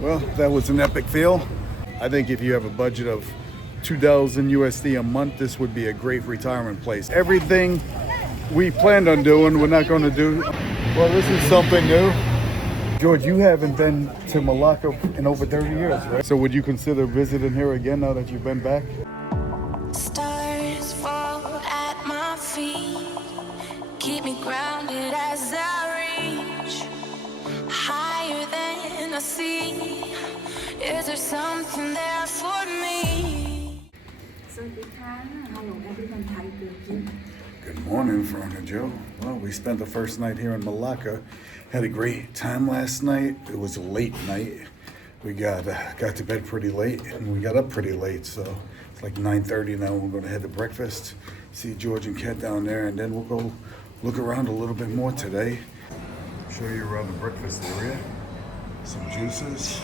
Well, that was an epic feel. I think if you have a budget of 2,000 USD a month, this would be a great retirement place. Everything we planned on doing, we're not going to do. Well, this is something new. George, you haven't been to Malacca in over 30 years, right? So would you consider visiting here again now that you've been back? Stars fall at my feet, keep me grounded as I reach higher than I see. Is there something there for me? Hello everyone, Thai cooking. Good morning, Veronica Joe. Well, we spent the first night here in Malacca. Had a great time last night. It was a late night. We got to bed pretty late, and we got up pretty late. So it's like 9:30 now. We're going to head to breakfast. See George and Kat down there, and then we'll go look around a little bit more today. Show you around the breakfast area. Some juices.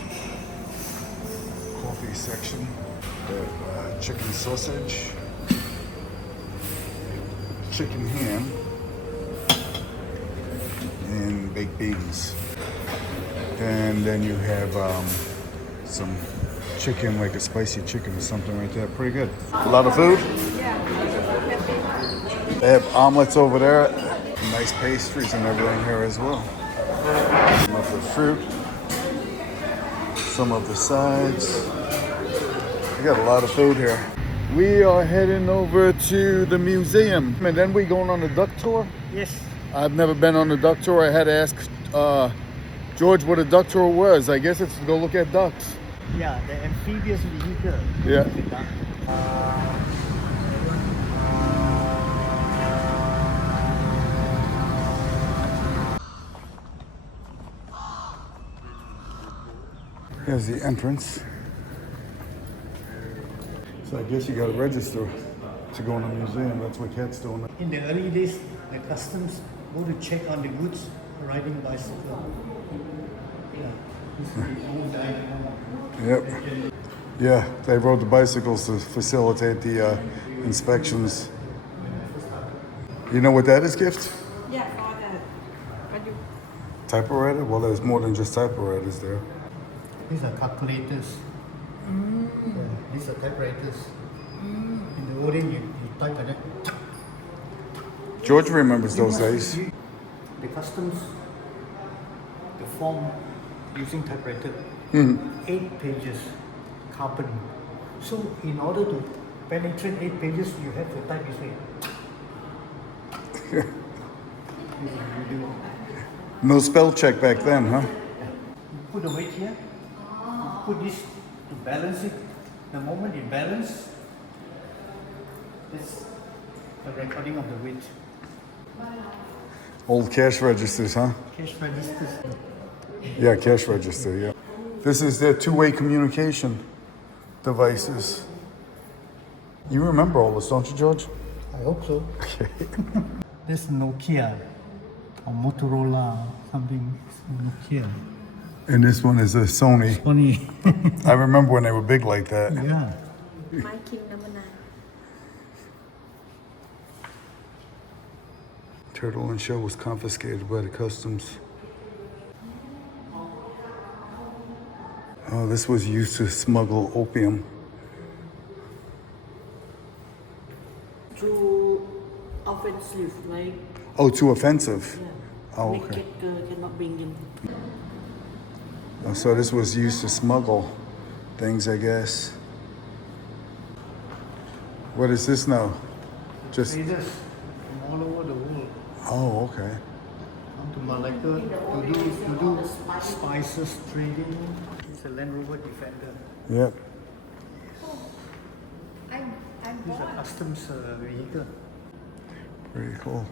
Coffee section. Chicken sausage. Chicken ham. And baked beans. And then you have some chicken, like a spicy chicken or something right there. Pretty good. A lot of food. They have omelets over there. Nice pastries and everything here as well. Some of the fruit. Some of the sides. We got a lot of food here. We are heading over to the museum. And then we going on a duck tour? Yes. I've never been on a duck tour. I had to ask George what a duck tour was. I guess it's to go look at ducks. Yeah, the amphibious vehicle. Yeah. Here's the entrance. So I guess you got to register to go in the museum. That's what Kat's doing. In the early days, the customs go to check on the goods riding bicycle. Yeah. Yep. Yeah, they rode the bicycles to facilitate the inspections. You know what that is, Gift? Yeah, for the what you Typewriter? Well, there's more than just typewriters there. These are calculators. Yeah, these are typewriters. In the old days, you type on it. George remembers those days. The customs, the form using typewriter, 8 pages, carbon. So in order to penetrate 8 pages, you have to type this way. No spell check back then, huh? You put the weight here, you put this to balance it. The moment it balances, it's a recording of the weight. Old cash registers, huh? Cash registers. Yeah, cash register, yeah. This is their two-way communication devices. You remember all this, don't you, George? I hope so. Okay. This Nokia or Motorola, something Nokia. And this one is a Sony. Funny. I remember when they were big like that. Yeah. My King number 9. Turtle and shell was confiscated by the customs. Oh, this was used to smuggle opium. Too offensive, like Oh, too offensive. Oh, make okay. it cannot bring in. Oh, so this was used to smuggle things, I guess. What is this now? Just. Traders from all over the world Oh, okay. come to Malacca to do spices trading. It's a Land Rover Defender. Yep. It's a customs vehicle. Pretty cool.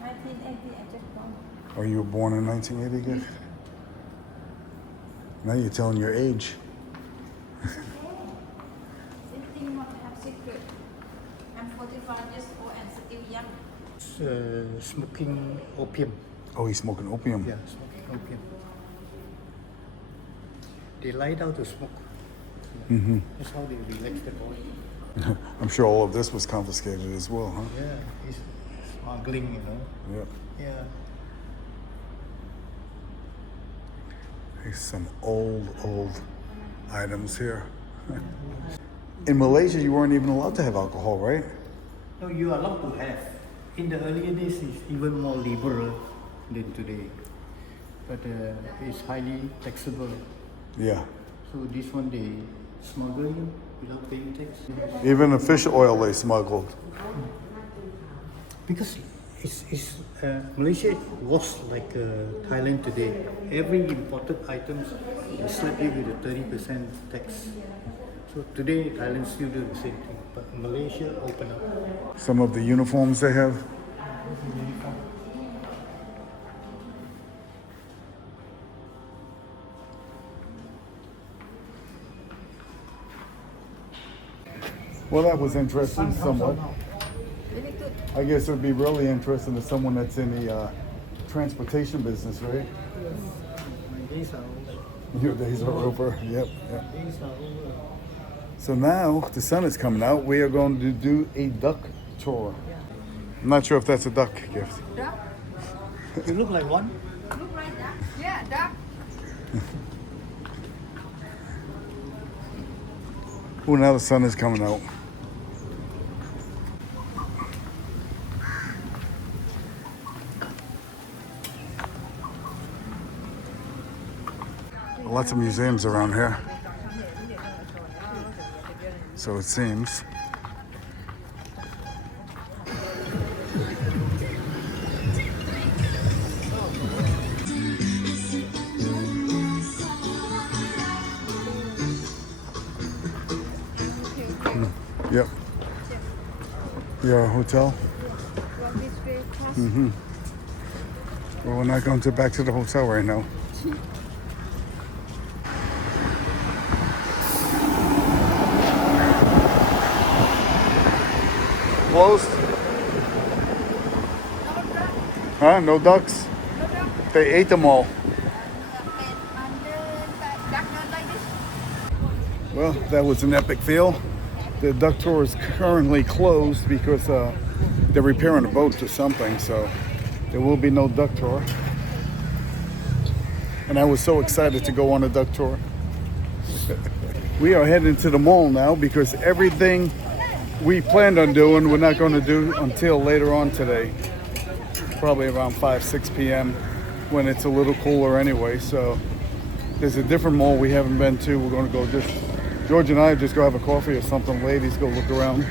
1980, I just born. Oh, you were born in 1980, Gift? Now you're telling your age. This thing not have secret. I'm 45 years old and still young. Smoking opium. Oh, he's smoking opium. Yeah, smoking opium. They lie down to smoke. Mm-hmm. That's how they relax the body. I'm sure all of this was confiscated as well, huh? Yeah, it's smuggling, you know. Yep. Yeah. There's some old items here. In Malaysia, you weren't even allowed to have alcohol, right? No, you are allowed to have. In the earlier days, it's even more liberal than today. But it's highly taxable. Yeah. So this one they smuggle you without paying tax. Even the fish oil they smuggled. Because Malaysia was like Thailand today. Every imported items they slap you with a 30% tax. So today Thailand still do the same thing, but Malaysia open up. Some of the uniforms they have. Well, that was interesting, somewhat. I guess it would be really interesting to someone that's in the transportation business, right? My days are over. Your days are over. Yep. Days are over. So now the sun is coming out. We are going to do a duck tour. I'm not sure if that's a duck gift. Duck? You look like one. Look like duck? Yeah, duck. Oh, now the sun is coming out. Lots of museums around here. So it seems. Yep. Your hotel? Mm-hmm. Well, we're not going back to the hotel right now. Closed? Huh? No ducks? They ate them all. Well, that was an epic feel. The duck tour is currently closed because they're repairing a boat or something, so there will be no duck tour. And I was so excited to go on a duck tour. We are heading to the mall now because everything we planned on doing, we're not going to do until later on today. Probably around 5-6 p.m. when it's a little cooler anyway. So there's a different mall we haven't been to. We're going to go George and I just go have a coffee or something. Ladies go look around.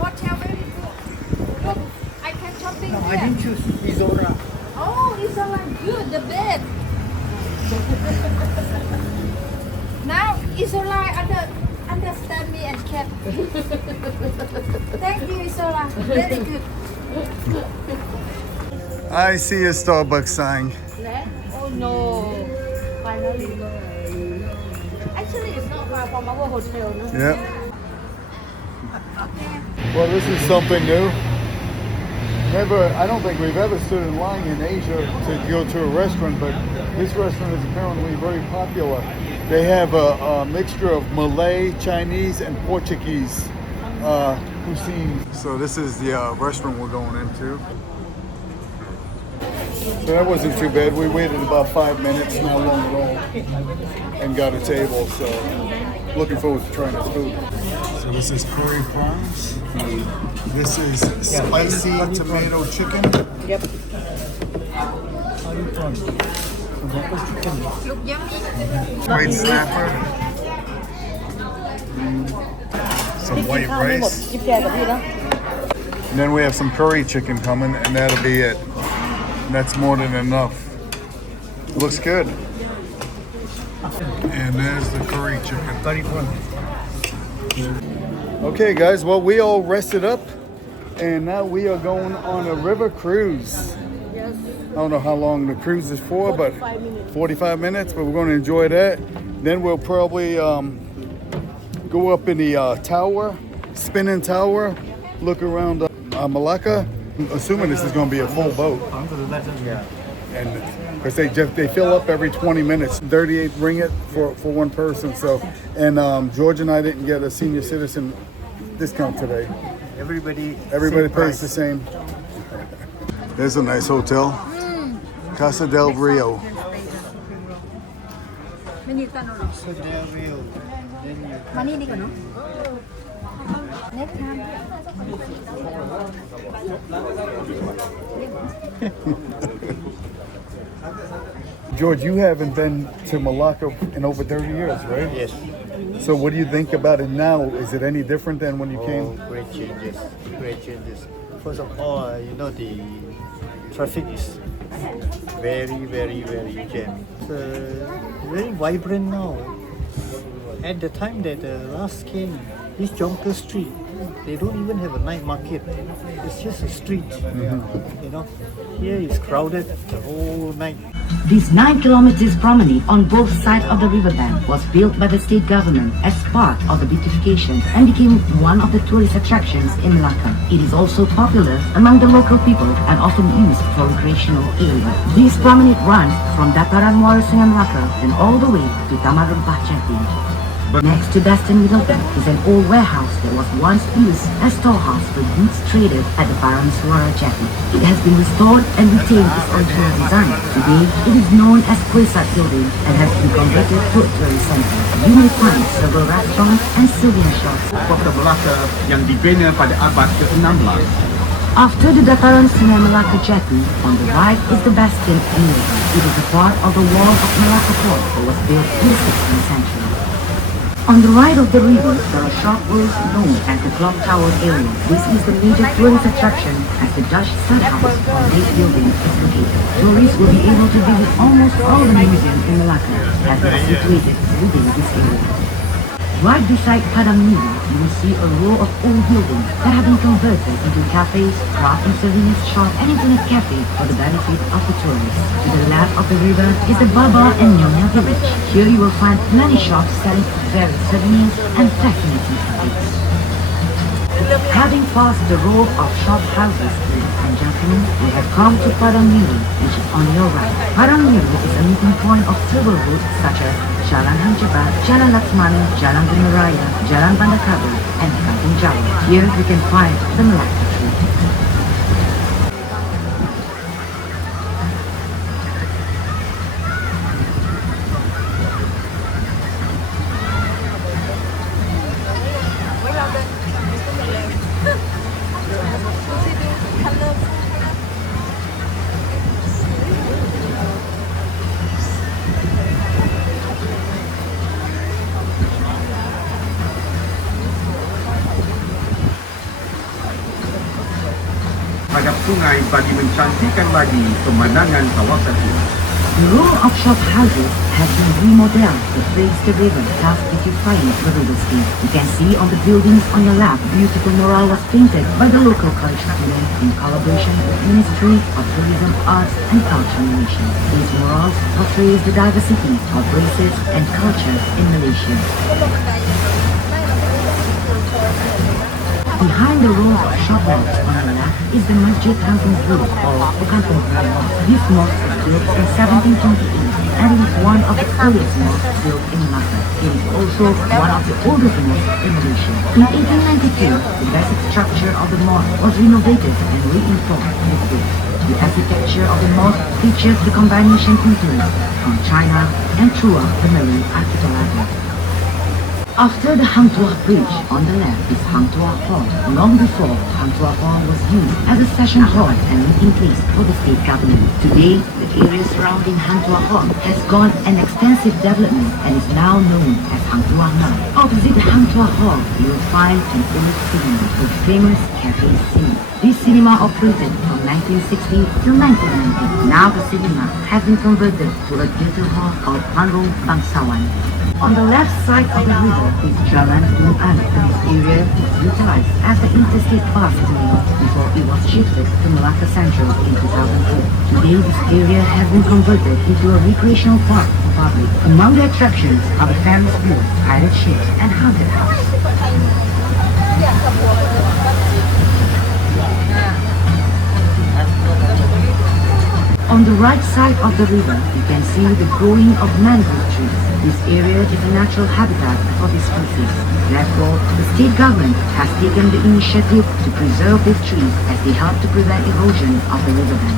Hotel very good. Look, I can shopping No, I here. didn't choose Izora. Oh, it's all like good, the bed. Now Isola understand me and cat. Thank you, Isola. Very good. I see a Starbucks sign. Oh no. Finally. Actually, it's not far from our hotel, no? Yep. Well, this is something new. I don't think we've ever stood in line in Asia to go to a restaurant, but this restaurant is apparently very popular. They have a mixture of Malay, Chinese, and Portuguese cuisine. So this is the restaurant we're going into. So that wasn't too bad. We waited about 5 minutes, not long at all, and got a table. So looking forward to trying this food. So this is curry prawns. This is spicy tomato chicken. Yep. Curry prawns. Tomato chicken. Look yummy. White snapper. Some white rice. And then we have some curry chicken coming, and that'll be it. And that's more than enough. It looks good. And there's the curry chicken. Curry prawns. Okay, guys, well, we all rested up, and now we are going on a river cruise. Yes. I don't know how long the cruise is for, but 45 minutes. 45 minutes, but we're going to enjoy that. Then we'll probably go up in the tower, spinning tower, look around Malacca. I'm assuming this is going to be a full boat. Yeah. And because they fill up every 20 minutes, 38 ringgit for one person. So, and George and I didn't get a senior citizen discount today. Everybody Pays the same. There's a nice hotel, Casa del Rio. Money ko, no? Next time. George, you haven't been to Malacca in over 30 years, right? Yes. So what do you think about it now? Is it any different than when you came? Great changes. Great changes. First of all, you know, the traffic is very, very, very jammed. It's very vibrant now. At the time that last came, this Jonker Street, they don't even have a night market. It's just a street. You know, here is crowded the whole night. This 9 kilometers promenade on both sides of the riverbank was built by the state government as part of the beautification and became one of the tourist attractions in Melaka. It is also popular among the local people and often used for recreational area. This promenade runs from Dataran Muara Sungai Melaka and all the way to Taman Rempah Jati. Next to Dastan Middleton is an old warehouse that was once used as storehouse for goods traded at the Parameswara Jetty. It has been restored and retained its original design. Today, it is known as Kuesat Building and has been converted to a tourist center. You may find several restaurants and souvenir shops. Kota Melaka yang dibina pada abad ke-16. After the Dataran Sungai Melaka Jetty, on the right is the bastion inlet. It is a part of the wall of Melaka Port that was built in the 16th century. On the right of the river, there are shopways known as the Clock Tower area. This is the major tourist attraction as the Dutch Stadhouse on this building is located. Tourists will be able to visit almost all the museums in Malacca as they are situated within this area. Right beside Padang Miri, you will see a row of old buildings that have been converted into cafes, craft and souvenirs shop and internet cafe for the benefit of the tourists. To the left of the river is the Baba and Nyonya village. Here you will find many shops selling various souvenirs and fascinating cafes. Having passed the row of shop houses, ladies and gentlemen, we have come to Padang Miri, which is on your right. Padang Miri is a meeting point of several routes such as Jalan Hanjabat, Jalan Laksmana, Jalan Gumaraya, Jalan Bandakabu, and Kampung Jawa. Here we can find the Malacca tree. Hadap sungai bagi mencantikkan lagi pemandangan kawasan ini. The row of shop houses has been remodeled to face the river, thus beautifying the river scene. You can see on the buildings on your left, beautiful mural was painted by the local culture student in collaboration with Ministry of Tourism, Arts and Culture Malaysia. These murals portray the diversity of races and cultures in Malaysia. Behind the rows of shop malls on the left is the Masjid Kampung Group or Kampung Mosque. This mosque was built in 1728 and is one of the earliest mosques built in Malacca. It is also one of the oldest mosques in Malaysia. In 1892, the basic structure of the mosque was renovated and reinforced with brick. The architecture of the mosque features the combination influence from China and throughout the Malay archipelago. After the Hang Tuah Bridge, on the left is Hang Tuah Hall. Long before, Hang Tuah Hall was used as a session hall and meeting place for the state government. Today, the area surrounding Hang Tuah Hall has gone an extensive development and is now known as Hang Tuah Mall. Opposite the Hang Tuah Hall, you will find an old cinema with famous Cafe Cinema. This cinema operated from 1960 till 1990. Now the cinema has been converted to a theatre hall called Panggung Bangsawan. On the left side of the river is Jalan Duan. This area was utilized as the interstate bus terminal before it was shifted to Malacca Central in 2004. Today, this area has been converted into a recreational park for public. Among the attractions are the Ferris wheel, pirate ships, and haunted house. On the right side of the river, you can see the growing of mangrove trees. This area is a natural habitat for this species. Therefore, the state government has taken the initiative to preserve these trees as they help to prevent erosion of the riverbank.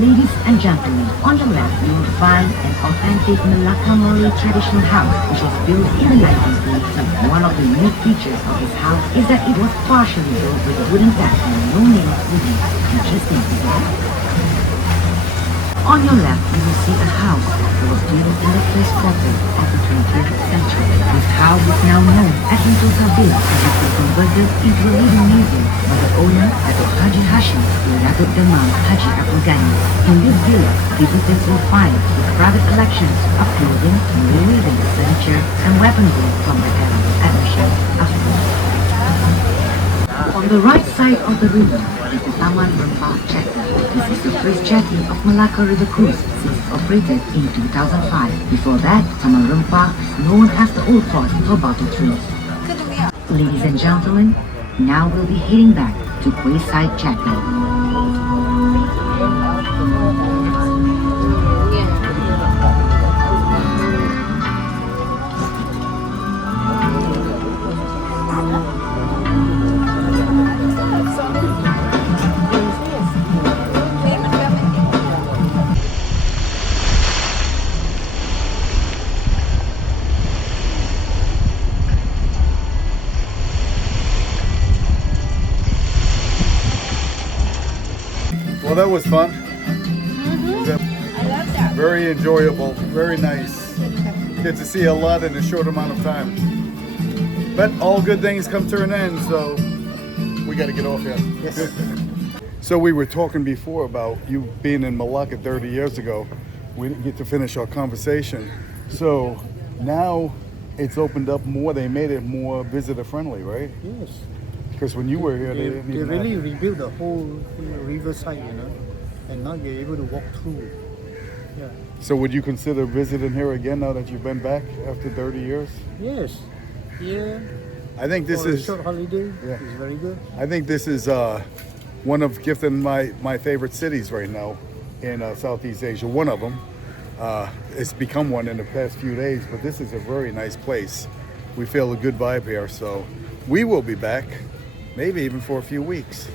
Ladies and gentlemen, on the left you will find an authentic Melaka Malay traditional house which was built in the 1930s. One of the unique features of this house is that it was partially built with a wooden deck and no nails within. Interesting, isn't it? On your left you will see a house that was built in the first quarter of the 20th century. This house is now known as Sentosa Villa and has been converted into a living museum by the owner, Datuk Haji Hashim, the Datuk Demam Haji Abdul Ghani. In this villa, visitors will find his private collections of clothing, jewelry, furniture, and weaponry from the era. Admission afterwards. On the right side of the river is the Taman Rempah Jetty. This is the first jetty of Malacca River Cruise since it operated in 2005. Before that, Taman Rempah is known as the Old Port for bottle trees. Ladies and gentlemen, now we'll be heading back to Quayside Jetty. Well, that was fun. I love that. Very enjoyable, very nice. Get to see a lot in a short amount of time. But all good things come to an end, so we got to get off here. Yes. So we were talking before about you being in Malacca 30 years ago. We didn't get to finish our conversation. So now it's opened up more. They made it more visitor friendly, right? Yes. Because when you were here, they didn't even really have- rebuilt the whole riverside, and now you're able to walk through. Yeah. So would you consider visiting here again now that you've been back after 30 years? Yes. Yeah. I think this For a is short holiday. Yeah. It's very good. I think this is one of Gifton my favorite cities right now in Southeast Asia. One of them. It's become one in the past few days, but this is a very nice place. We feel a good vibe here, so we will be back, maybe even for a few weeks.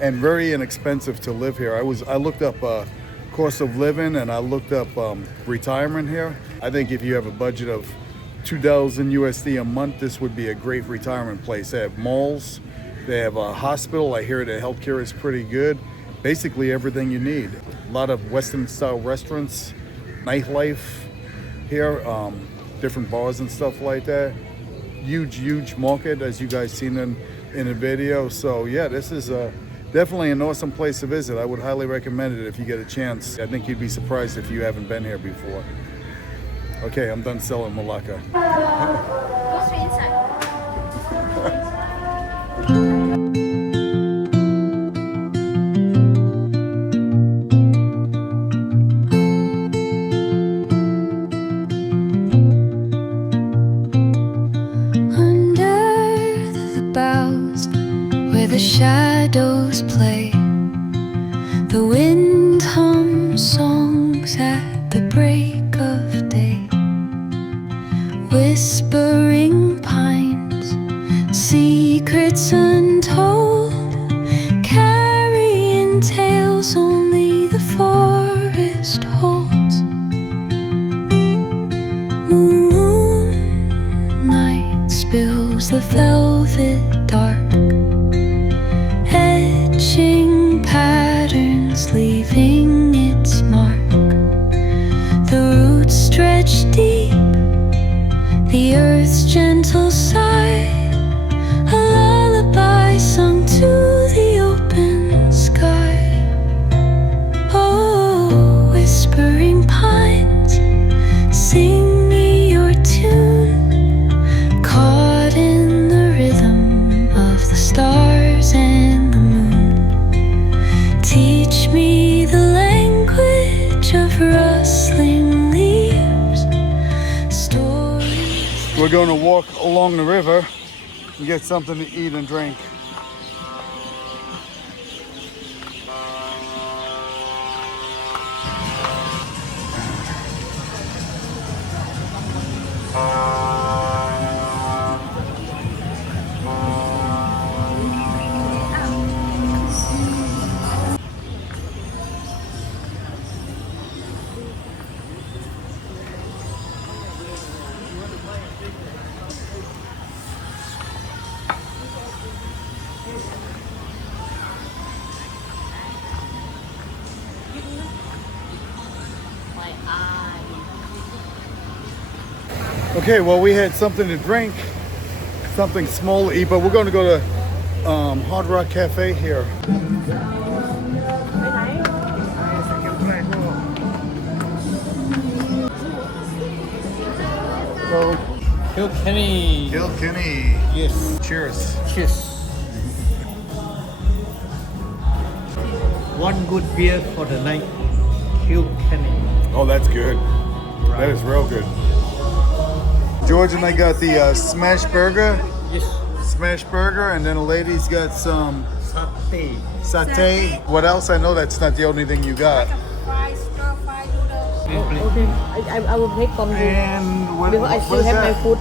And very inexpensive to live here. I looked up cost of living and I looked up retirement here. I think if you have a budget of $2,000 USD a month, this would be a great retirement place. They have malls, they have a hospital. I hear the healthcare is pretty good. Basically everything you need. A lot of Western style restaurants, nightlife here, different bars and stuff like that. Huge market, as you guys seen in the video. So yeah, this is definitely an awesome place to visit. I would highly recommend it if you get a chance. I think you'd be surprised if you haven't been here before. Okay, I'm done selling Malacca. Go straight inside. The shadows play, the wind hums songs at the break of day, whispering pines, secrets untold, carrying tales only the forest holds. Moonlight spills the velvet dark, patterns leaving its mark. The we're going to walk along the river and get something to eat and drink. Okay, well, we had something to drink, something small to eat, but we're going to go to Hard Rock Cafe here. So, Kilkenny. Kilkenny. Yes. Cheers. Cheers. One good beer for the night. Kilkenny. Oh, that's good. That is real good. George and I got the smash burger. Yes. Smash burger, and then the lady's got some Satay. satay. What else? I know that's not the only thing you got. Fries, stir fry noodles. Okay, I will take from you And what because I is still have my that? food.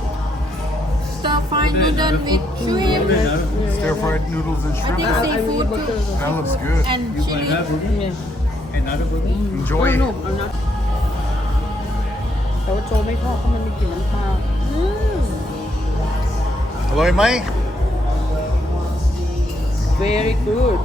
Stir fry noodles with shrimp Stir fried noodles and I shrimp. think That seafood too. looks good. And chili. Yeah. Another burger. Enjoy. No, I'm not. แต่ว่าโจไม่ชอบเพราะมันมีกลิ่นน้ำปลา อร่อยไหม Very good.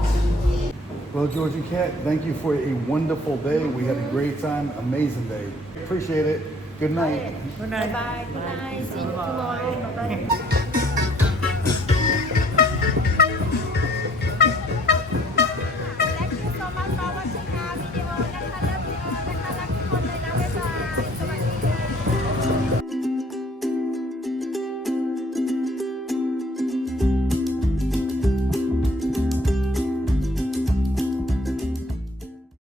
Well, George and Kat, thank you for a wonderful day. We had a great time, amazing day. Appreciate it. Good night. Bye bye. Good night. See you tomorrow. Bye bye.